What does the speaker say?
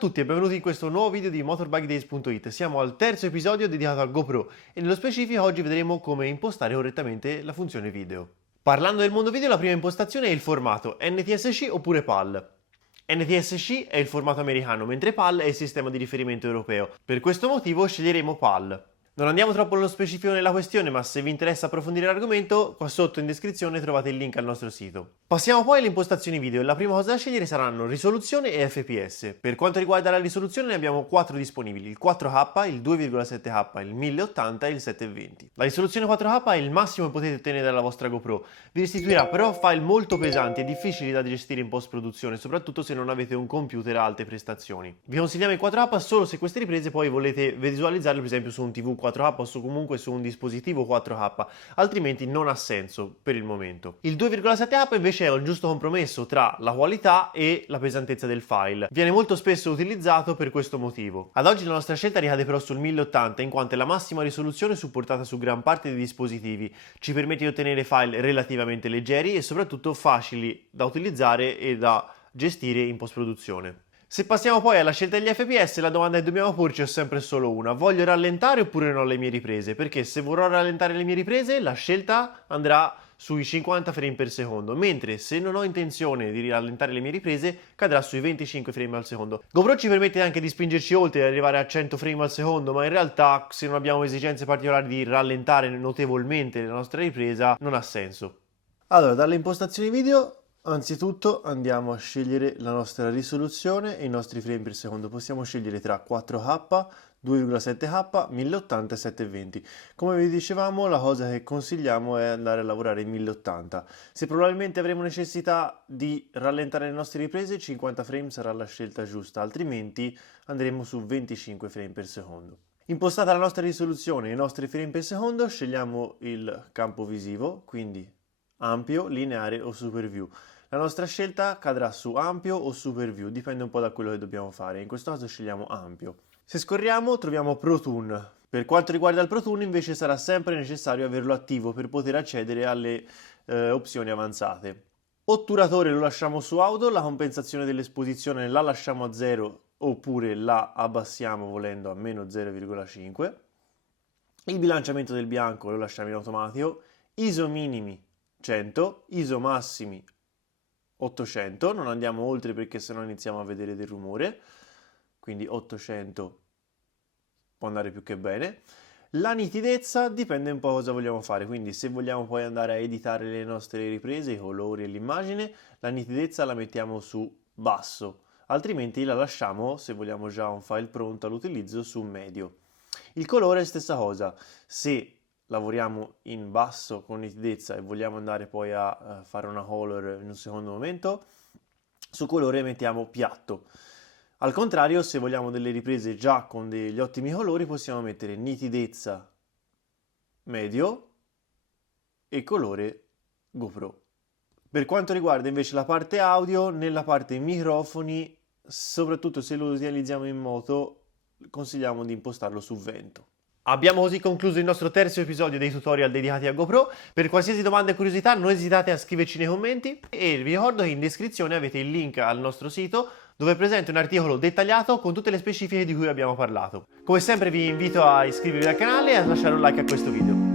tutti e benvenuti in questo nuovo video di MotorbikeDays.it. Siamo al terzo episodio dedicato al GoPro e nello specifico oggi vedremo come impostare correttamente la funzione video. Parlando del mondo video, la prima impostazione è il formato NTSC oppure PAL. NTSC è il formato americano, mentre PAL è il sistema di riferimento europeo. Per questo motivo sceglieremo PAL. Non andiamo troppo nello specifico nella questione, ma se vi interessa approfondire l'argomento, qua sotto in descrizione trovate il link al nostro sito. Passiamo poi alle impostazioni video e la prima cosa da scegliere saranno risoluzione e FPS. Per quanto riguarda la risoluzione ne abbiamo 4 disponibili, il 4K, il 2,7K, il 1080 e il 720. La risoluzione 4K è il massimo che potete ottenere dalla vostra GoPro, vi restituirà però file molto pesanti e difficili da gestire in post-produzione, soprattutto se non avete un computer a alte prestazioni. Vi consigliamo il 4K solo se queste riprese poi volete visualizzarle per esempio su un TV 4K o comunque su un dispositivo 4K, altrimenti non ha senso per il momento. Il 2,7K invece è un giusto compromesso tra la qualità e la pesantezza del file. Viene molto spesso utilizzato per questo motivo. Ad oggi la nostra scelta ricade però sul 1080 in quanto è la massima risoluzione supportata su gran parte dei dispositivi, ci permette di ottenere file relativamente leggeri e soprattutto facili da utilizzare e da gestire in post-produzione. Se passiamo poi alla scelta degli FPS, la domanda che dobbiamo porci è sempre solo una: voglio rallentare oppure no le mie riprese? Perché se vorrò rallentare le mie riprese la scelta andrà sui 50 frame per secondo, mentre se non ho intenzione di rallentare le mie riprese cadrà sui 25 frame al secondo. GoPro ci permette anche di spingerci oltre e arrivare a 100 frame al secondo, ma in realtà se non abbiamo esigenze particolari di rallentare notevolmente la nostra ripresa non ha senso. Allora, dalle impostazioni video anzitutto andiamo a scegliere la nostra risoluzione e i nostri frame per secondo. Possiamo scegliere tra 4K, 2,7K, 1080 e 720. Come vi dicevamo, la cosa che consigliamo è andare a lavorare in 1080. Se probabilmente avremo necessità di rallentare le nostre riprese, 50 frame sarà la scelta giusta, altrimenti andremo su 25 frame per secondo. Impostata la nostra risoluzione e i nostri frame per secondo, scegliamo il campo visivo, quindi ampio, lineare o super view. La nostra scelta cadrà su ampio o super view, dipende un po' da quello che dobbiamo fare. In questo caso scegliamo ampio. Se scorriamo troviamo ProTune. Per quanto riguarda il ProTune invece sarà sempre necessario averlo attivo per poter accedere alle opzioni avanzate. Otturatore lo lasciamo su auto, la compensazione dell'esposizione la lasciamo a 0 oppure la abbassiamo volendo a meno 0,5. Il bilanciamento del bianco lo lasciamo in automatico. ISO minimi 100, ISO massimi 800, non andiamo oltre perché sennò iniziamo a vedere del rumore, quindi 800 può andare più che bene. La nitidezza dipende un po' cosa vogliamo fare, quindi se vogliamo poi andare a editare le nostre riprese, i colori e l'immagine, la nitidezza la mettiamo su basso, altrimenti la lasciamo, se vogliamo già un file pronto all'utilizzo, su medio. Il colore è stessa cosa, se lavoriamo in basso con nitidezza e vogliamo andare poi a fare una color in un secondo momento, su colore mettiamo piatto. Al contrario, se vogliamo delle riprese già con degli ottimi colori, possiamo mettere nitidezza medio e colore GoPro. Per quanto riguarda invece la parte audio, nella parte microfoni, soprattutto se lo utilizziamo in moto, consigliamo di impostarlo su vento. Abbiamo così concluso il nostro terzo episodio dei tutorial dedicati a GoPro. Per qualsiasi domanda e curiosità non esitate a scriverci nei commenti e vi ricordo che in descrizione avete il link al nostro sito dove è presente un articolo dettagliato con tutte le specifiche di cui abbiamo parlato. Come sempre vi invito a iscrivervi al canale e a lasciare un like a questo video.